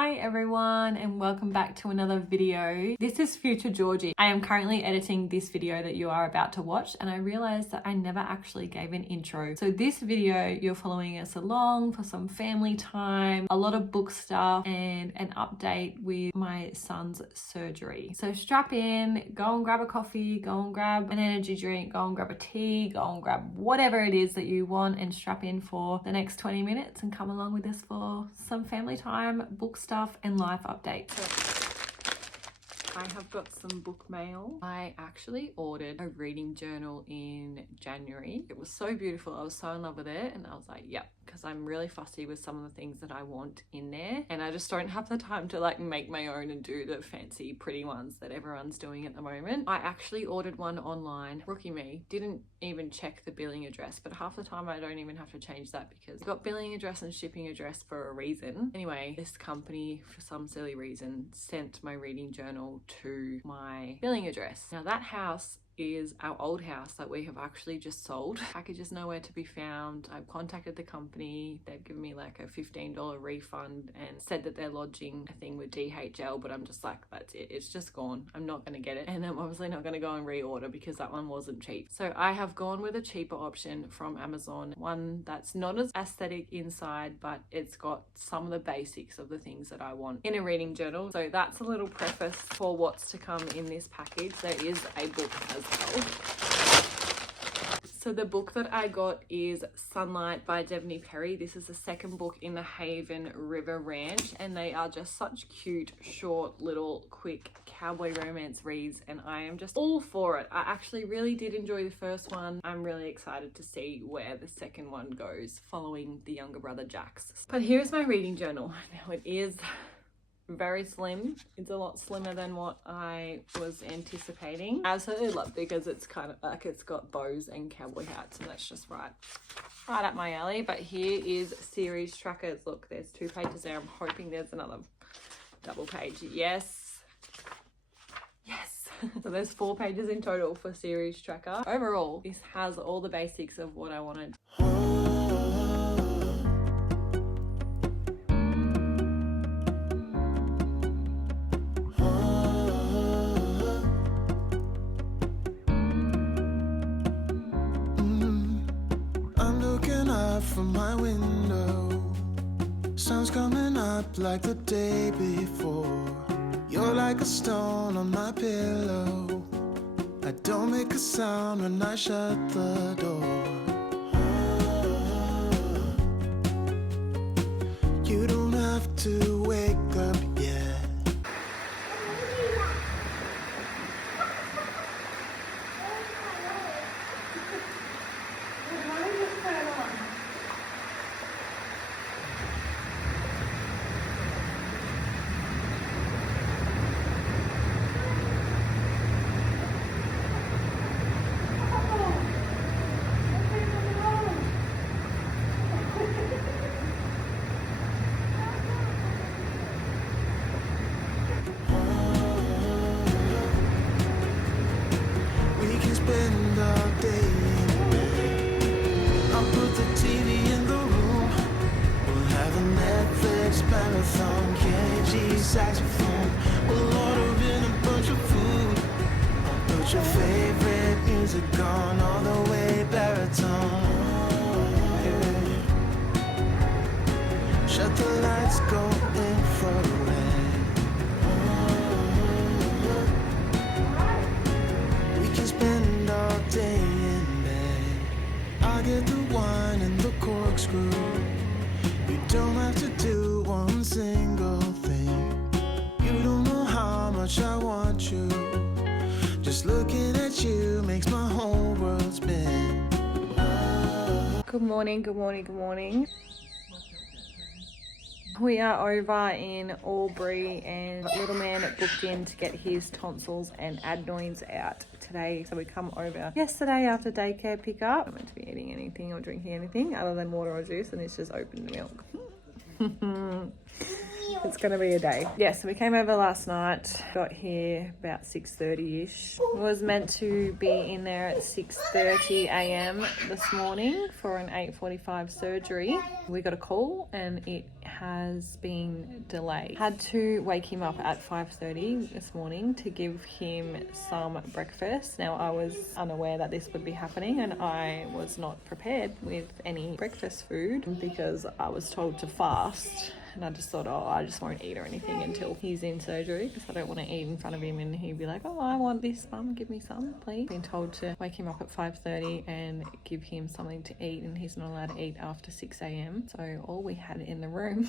Hi everyone and welcome back to another video. This is Future Georgie. I am currently editing this video that you are about to watch and I realized that I never actually gave an intro. So this video you're following us along for some family time, a lot of book stuff and an update with my son's surgery. So strap in, go and grab a coffee, go and grab an energy drink, go and grab a tea, go and grab whatever it is that you want and strap in for the next 20 minutes and come along with us for some family time, book stuff and life updates. So I have got some book mail. I actually ordered a reading journal in January. It was so beautiful. I was so in love with it and I was like, yep, because I'm really fussy with some of the things that I want in there and I just don't have the time to like make my own and do the fancy pretty ones that everyone's doing at the moment. I actually ordered one online. Rookie me, didn't even check the billing address, but half the time I don't even have to change that because I've got billing address and shipping address for a reason. Anyway, this company for some silly reason sent my reading journal to my billing address. Now that house is our old house that we have actually just sold. Package is nowhere to be found. I've contacted the company. They've given me like a $15 refund and said that they're lodging a thing with DHL, but I'm just like, that's it. It's just gone. I'm not going to get it. And I'm obviously not going to go and reorder because that one wasn't cheap. So I have gone with a cheaper option from Amazon. One that's not as aesthetic inside, but it's got some of the basics of the things that I want in a reading journal. So that's a little preface for what's to come in this package. There is a book as well. So the book that I got is Sunlight by Devney Perry. This is the second book in the Haven River Ranch and they are just such cute, short, little, quick cowboy romance reads and I am just all for it. I actually really did enjoy the first one. I'm really excited to see where the second one goes following the younger brother Jax. But here's my reading journal. Now it is very slim. It's a lot slimmer than what I was anticipating. I absolutely love it because it's kind of like it's got bows and cowboy hats and that's just right up my alley. But here is series trackers. Look, there's 2 pages there. I'm hoping there's another double page. Yes. So there's 4 pages in total for series tracker. Overall, this has all the basics of what I wanted. From my window, sun's coming up like the day before. You're like a stone on my pillow. I don't make a sound when I shut the door. You don't have to wake up yet. Marathon, KG saxophone. We'll order in a bunch of food. I'll put your favorite music on all the way baritone. Yeah. Shut the lights, go infrared. We can spend all day in bed. I'll get the wine and the corkscrew. You don't have to do one single thing. You don't know how much I want you. Just looking at you makes my whole world spin. Good morning. We are over in Albury and little man booked in to get his tonsils and adenoids out today. So we come over yesterday after daycare pickup. I'm not meant to be eating anything or drinking anything other than water or juice and it's just open milk. It's gonna be a day. Yeah, so we came over last night, got here about 6:30ish. Was meant to be in there at 6:30 a.m. this morning for an 8:45 surgery. We got a call and it has been delayed. Had to wake him up at 5:30 this morning to give him some breakfast. Now I was unaware that this would be happening and I was not prepared with any breakfast food because I was told to fast. And I just thought, oh, I just won't eat or anything until he's in surgery because I don't want to eat in front of him and he'd be like, oh, I want this, Mum, give me some, please. Been told to wake him up at 5:30 and give him something to eat, and he's not allowed to eat after 6 a.m. So all we had in the room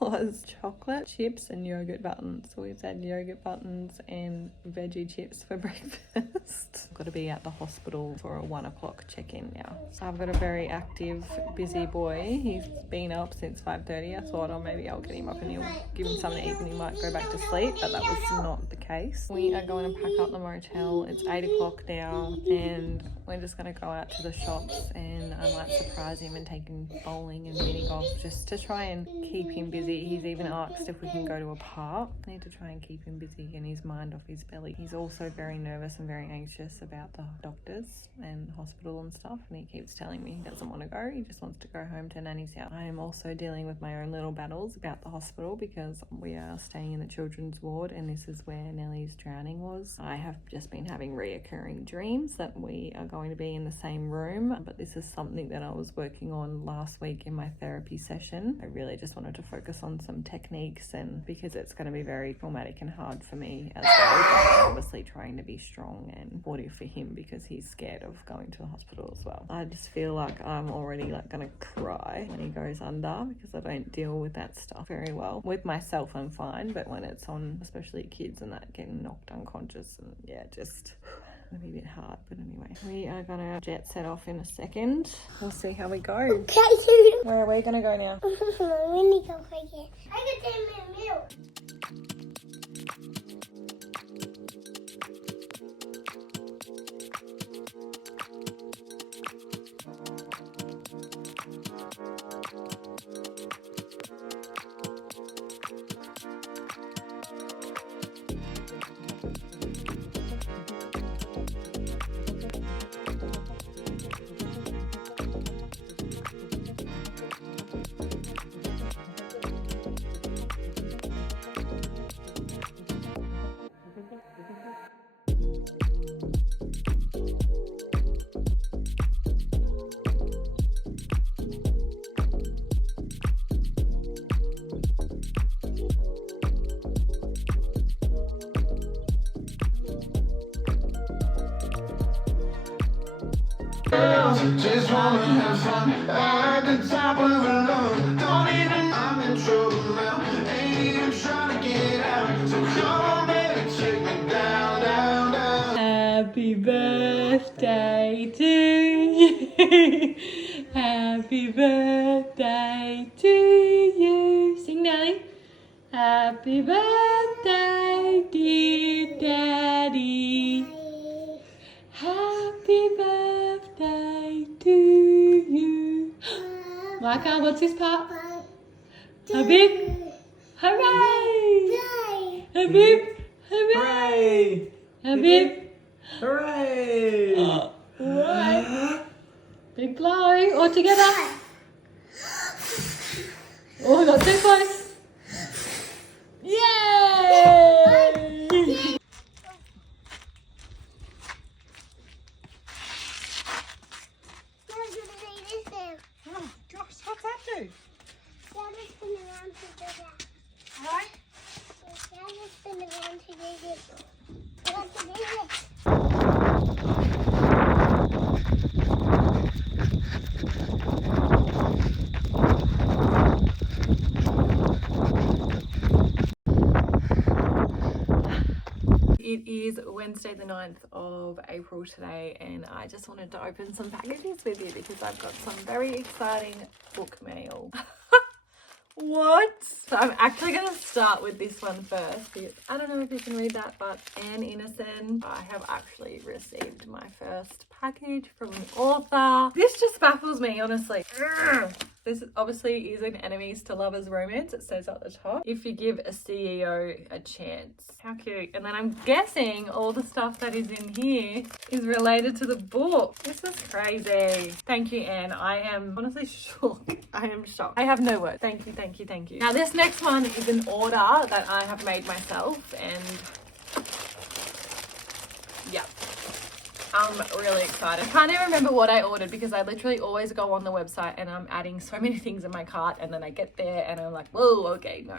was chocolate chips and yogurt buttons. So we've had yogurt buttons and veggie chips for breakfast. I've got to be at the hospital for a 1 o'clock check-in now. So I've got a very active, busy boy. He's been up since 5:30. I thought, oh, maybe I'll get him up and he'll give him something to eat and he might go back to sleep, but that was not the case. We are going to pack up the motel. It's 8 o'clock now and we're just going to go out to the shops and I might surprise him and take him bowling and mini golf just to try and keep him busy. He's even asked if we can go to a park. I need to try and keep him busy and his mind off his belly. He's also very nervous and very anxious about the doctors and hospital and stuff, and he keeps telling me he doesn't want to go. He just wants to go home to Nanny's house. I am also dealing with my own little battles about the hospital because we are staying in the children's ward and this is where Nellie's drowning was. I have just been having reoccurring dreams that we are going to be in the same room, but this is something that I was working on last week in my therapy session. I really just wanted to focus on some techniques, and because it's going to be very traumatic and hard for me as well, but I'm obviously trying to be strong and supportive for him because he's scared of going to the hospital as well. I just feel like I'm already like going to cry when he goes under because I don't deal with that stuff very well. With myself I'm fine, but when it's on especially kids and that getting knocked unconscious, and yeah, just gonna be a bit hard. But anyway, we are gonna jet set off in a second. We'll see how we go. Okay, dude. Where are we gonna go now? We need to go again. I can take my milk. Just wanna have fun at the top of a lung. Don't even, I'm in trouble now. Ain't even trying to get out. So come on, baby, take me down, down, down. Happy birthday to you. Happy birthday to you. Sing, Nelly. Happy birthday, dear Daddy. Happy birthday to you. Micah, what's his part? Habib. Hooray! Habib. Hooray! Habib. Hooray! Right. Big blow. All together. Oh, not too close. Yay! Oh, gosh, what's that do? Daddy spin around to do that. Right? Daddy spin around to do this. I want to do this. It is Wednesday the 9th of April today, and I just wanted to open some packages with you because I've got some very exciting book mail. What? So I'm actually going to start with this one first because I don't know if you can read that, but Anne Innocent, I have actually received my first package from an author. This just baffles me, honestly. This obviously is an enemies to lovers romance. It says at the top, if you give a CEO a chance. How cute. And then I'm guessing all the stuff that is in here is related to the book. This is crazy. Thank you, Anne. I am honestly shocked. I am shocked. I have no words. Thank you, thank you, thank you. Now this next one is an order that I have made myself, and yeah, I'm really excited. I can't even remember what I ordered because I literally always go on the website and I'm adding so many things in my cart, and then I get there and I'm like, whoa, okay, no.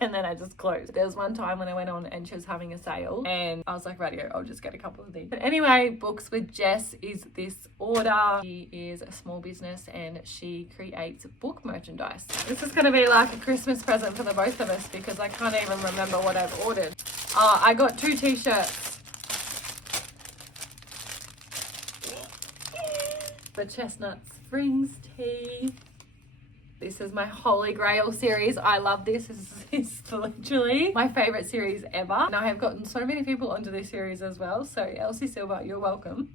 And then I just close. There was one time when I went on and she was having a sale and I was like, radio, I'll just get a couple of these. But anyway, Books with Jess is this order. She is a small business and she creates book merchandise. This is going to be like a Christmas present for the both of us because I can't even remember what I've ordered. I got 2 t-shirts. The Chestnut Springs tea. This is my Holy Grail series. I love this. This is literally my favorite series ever. And I have gotten so many people onto this series as well. So Elsie Silver, you're welcome.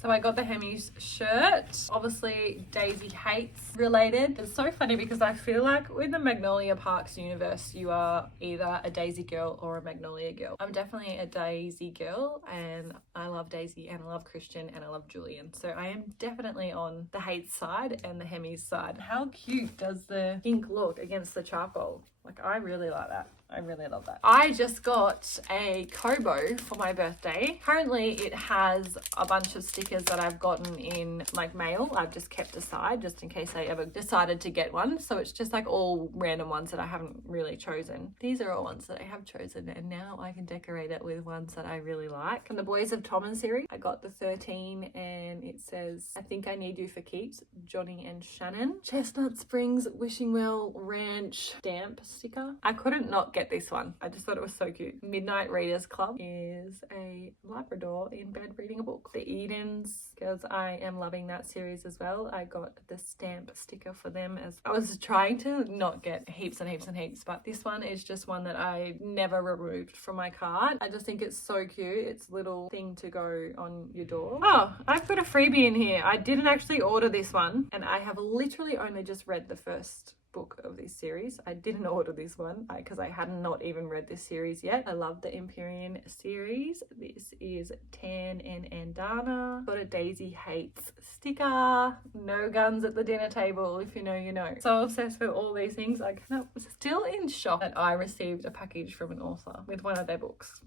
So I got the Hemis shirt, obviously Daisy Hates related. It's so funny because I feel like in the Magnolia Parks universe, you are either a Daisy girl or a Magnolia girl. I'm definitely a Daisy girl and I love Daisy and I love Christian and I love Julian. So I am definitely on the Hates side and the Hemis side. How cute does the ink look against the charcoal? Like, I really like that. I really love that. I just got a Kobo for my birthday. Currently, it has a bunch of stickers that I've gotten in like mail. I've just kept aside just in case I ever decided to get one. So it's just like all random ones that I haven't really chosen. These are all ones that I have chosen and now I can decorate it with ones that I really like. From the Boys of Tommen series, I got the 13 and it says, I think I need you for keeps, Johnny and Shannon. Chestnut Springs Wishing Well Ranch stamp sticker. I couldn't not get this one. I just thought it was so cute. Midnight Readers Club is a Labrador in bed reading a book. The Edens, because I am loving that series as well. I got the stamp sticker for them as I was trying to not get heaps and heaps and heaps, but this one is just one that I never removed from my cart. I just think it's so cute. It's a little thing to go on your door. Oh, I've got a freebie in here. I didn't actually order this one and I have literally only just read the first book of this series. I didn't order this one because I had not even read this series yet. I love the Empyrean series. This is Tan and Andana. Got a Daisy Hates sticker. No guns at the dinner table. If you know, you know. So obsessed with all these things. I was still in shock that I received a package from an author with one of their books.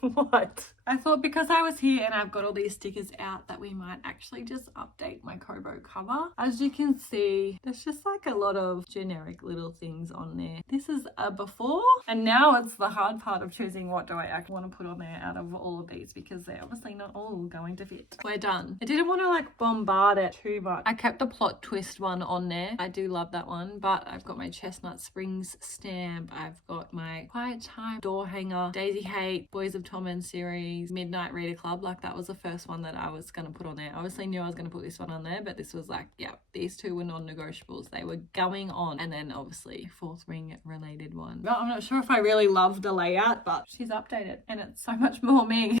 What? I thought because I was here and I've got all these stickers out that we might actually just update my Kobo cover. As you can see, there's just like a lot of generic little things on there. This is a before and now it's the hard part of choosing what do I actually want to put on there out of all of these because they're obviously not all going to fit. We're done. I didn't want to like bombard it too much. I kept the plot twist one on there. I do love that one, but I've got my Chestnut Springs stamp. I've got my Quiet Time door hanger, Daisy Hate, Boys of Tommen series, Midnight Reader Club. Like that was the first one that I was going to put on there. I obviously knew I was going to put this one on there, but this was like, yeah, these two were non-negotiables. They were going on. And then obviously Fourth Ring related one. Well, I'm not sure if I really love the layout, but she's updated and it's so much more me.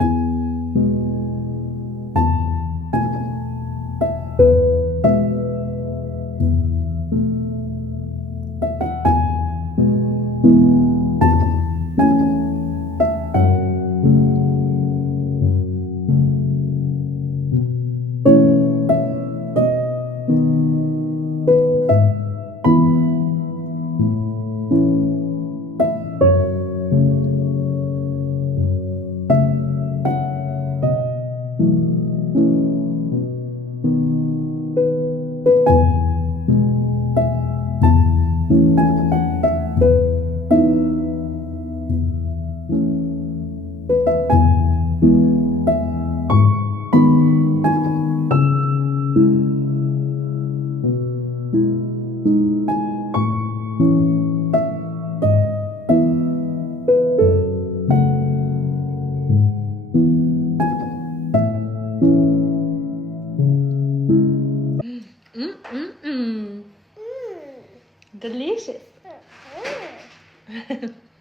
Delicious.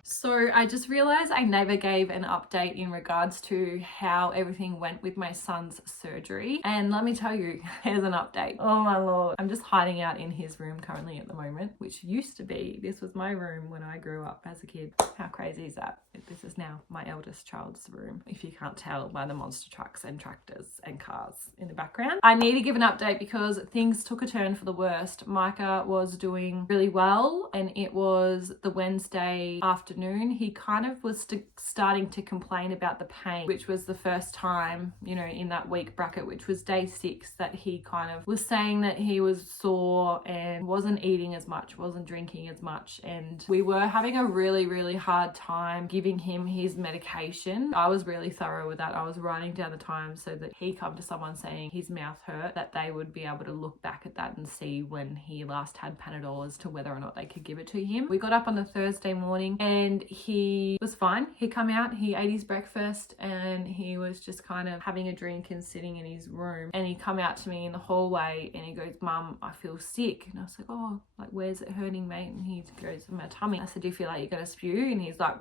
So I just realized I never gave an update in regards to how everything went with my son's surgery. And let me tell you, here's an update. Oh my Lord. I'm just hiding out in his room currently at the moment, which used to be, this was my room when I grew up as a kid. How crazy is that? This is now my eldest child's room, if you can't tell by the monster trucks and tractors and cars in the background. I need to give an update because things took a turn for the worst. Micah was doing really well, and it was the Wednesday afternoon. He kind of was starting to complain about the pain, which was the first time, you know, in that week bracket, which was day 6, that he kind of was saying that he was sore and wasn't eating as much, wasn't drinking as much. And we were having a really, really hard time giving him his medication. I was really thorough with that. I was writing down the times so that he come to someone saying his mouth hurt, that they would be able to look back at that and see when he last had Panadol as to whether or not they could give it to him. We got up on the Thursday morning and he was fine. He come out, he ate his breakfast, and he was just kind of having a drink and sitting in his room. And he come out to me in the hallway and he goes, "Mum, I feel sick." And I was like, "Oh, like, where's it hurting, mate?" And he goes, "In my tummy." I said, "Do you feel like you're gonna spew?" And he's like,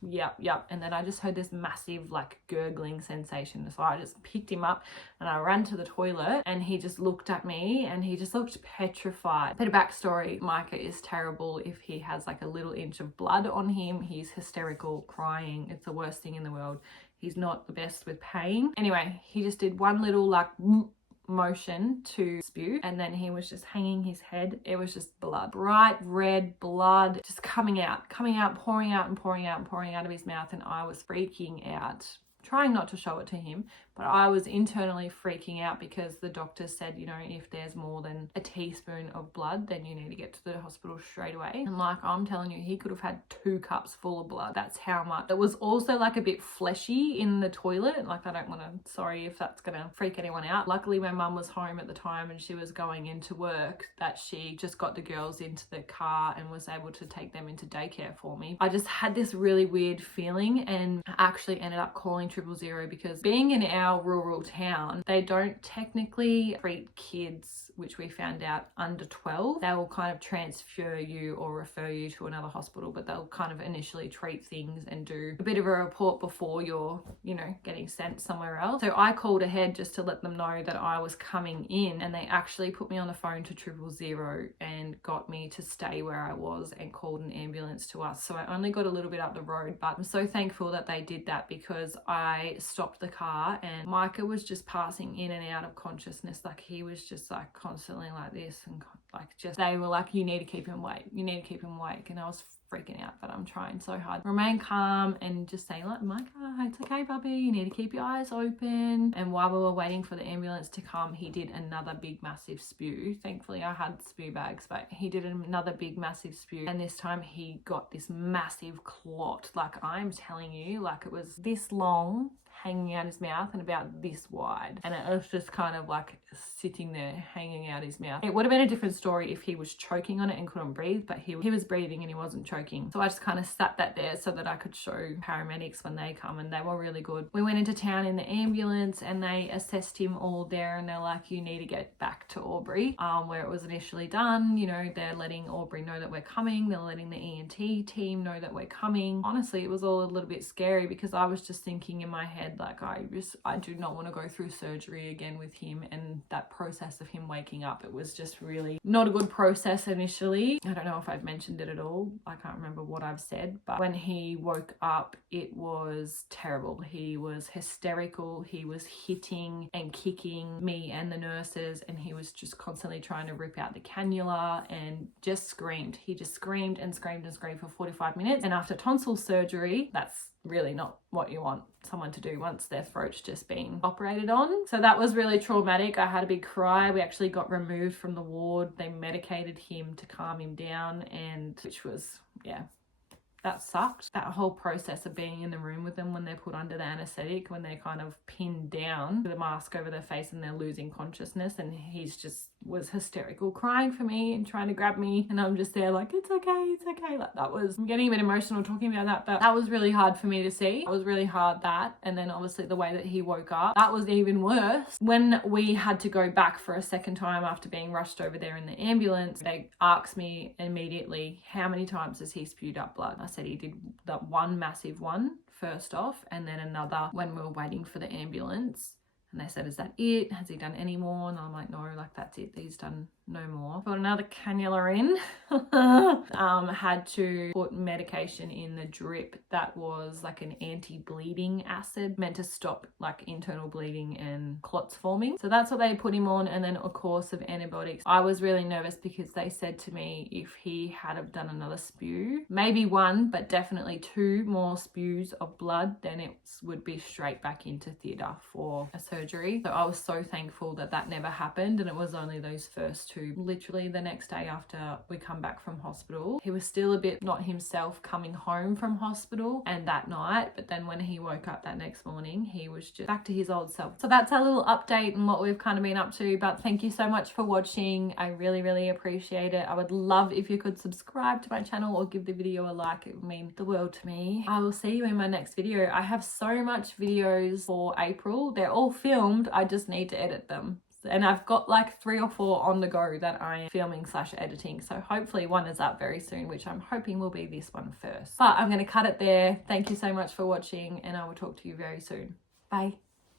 yep. And then I just heard this massive like gurgling sensation. So I just picked him up and I ran to the toilet, and he just looked at me and he just looked petrified. Bit of backstory, Micah is terrible. If he has like a little inch of blood on him, he's hysterical, crying. It's the worst thing in the world. He's not the best with pain. Anyway, he just did one little like motion to spew, and then he was just hanging his head. It was just blood, bright red blood, just coming out, pouring out of his mouth. And I was freaking out, trying not to show it to him, but I was internally freaking out because the doctor said, you know, if there's more than a teaspoon of blood, then you need to get to the hospital straight away. And like, I'm telling you, he could have had 2 cups full of blood. That's how much. It was also like a bit fleshy in the toilet. Like, I don't want to, sorry if that's going to freak anyone out. Luckily, my mum was home at the time and she was going into work, that she just got the girls into the car and was able to take them into daycare for me. I just had this really weird feeling, and I actually ended up calling 000 because being in our rural town, they don't technically treat kids, which we found out, under 12. They will kind of transfer you or refer you to another hospital, but they'll kind of initially treat things and do a bit of a report before you're, you know, getting sent somewhere else. So I called ahead just to let them know that I was coming in, and they actually put me on the phone to 000 and got me to stay where I was and called an ambulance to us. So I only got a little bit up the road, but I'm so thankful that they did that because I stopped the car and Micah was just passing in and out of consciousness. Like, he was just like constantly like this, and like, just, they were like, you need to keep him awake, you need to keep him awake. And I was freaking out, but I'm trying so hard. Remain calm and just saying, like, Micah, it's okay, bubby, you need to keep your eyes open. And while we were waiting for the ambulance to come, he did another big massive spew. Thankfully I had spew bags, but he did another big massive spew, and this time he got this massive clot. Like, I'm telling you, like, it was this long hanging out his mouth and about this wide, and it was just kind of like sitting there hanging out his mouth. It would have been a different story if he was choking on it and couldn't breathe, but he was breathing and he wasn't choking. So I just kind of sat that there so that I could show paramedics when they come, and they were really good. We went into town in the ambulance and they assessed him all there, and they're like, you need to get back to Albury, where it was initially done. You know, they're letting Albury know that we're coming, they're letting the ENT team know that we're coming. Honestly, it was all a little bit scary because I was just thinking in my head, like, I do not want to go through surgery again with him, and that process of him waking up, it was just really not a good process initially. I don't know if I've mentioned it at all. I can't remember what I've said, but when he woke up, it was terrible. He was hysterical. He was hitting and kicking me and the nurses, and he was just constantly trying to rip out the cannula and just screamed. He just screamed and screamed and screamed for 45 minutes. And after tonsil surgery, that's really not what you want someone to do once their throat's just been operated on. So that was really traumatic. I had a big cry. We actually got removed from the ward. They medicated him to calm him down, and which was, yeah, that sucked. That whole process of being in the room with them when they're put under the anesthetic, when they're kind of pinned down with a mask over their face and they're losing consciousness, and he's just was hysterical, crying for me and trying to grab me, and I'm just there like, it's okay, like that was, I'm getting a bit emotional talking about that, but that was really hard for me to see. It was really hard, that, and then obviously the way that he woke up, that was even worse. When we had to go back for a second time after being rushed over there in the ambulance, they asked me immediately, how many times has he spewed up blood? I said he did that one massive one first off, and then another when we were waiting for the ambulance. And they said, is that it? Has he done any more? And I'm like, no, like that's it. He's done no more. Got another cannula in. Had to put medication in the drip that was like an anti-bleeding acid meant to stop like internal bleeding and clots forming. So that's what they put him on, and then a course of antibiotics. I was really nervous because they said to me if he had have done another spew, maybe one, but definitely 2 more spews of blood, then it would be straight back into theatre for a surgery. So I was so thankful that that never happened, and it was only those first 2. Literally the next day after we come back from hospital, he was still a bit not himself coming home from hospital and that night, but then when he woke up that next morning, he was just back to his old self. So that's our little update and what we've kind of been up to, but thank you so much for watching. I really appreciate it. I would love if you could subscribe to my channel or give the video a like. It would mean the world to me. I will see you in my next video. I have so much videos for April. They're all filmed. I just need to edit them. And I've got like 3 or 4 on the go that I am filming / editing. So hopefully one is up very soon, which I'm hoping will be this one first. But I'm going to cut it there. Thank you so much for watching, and I will talk to you very soon. Bye.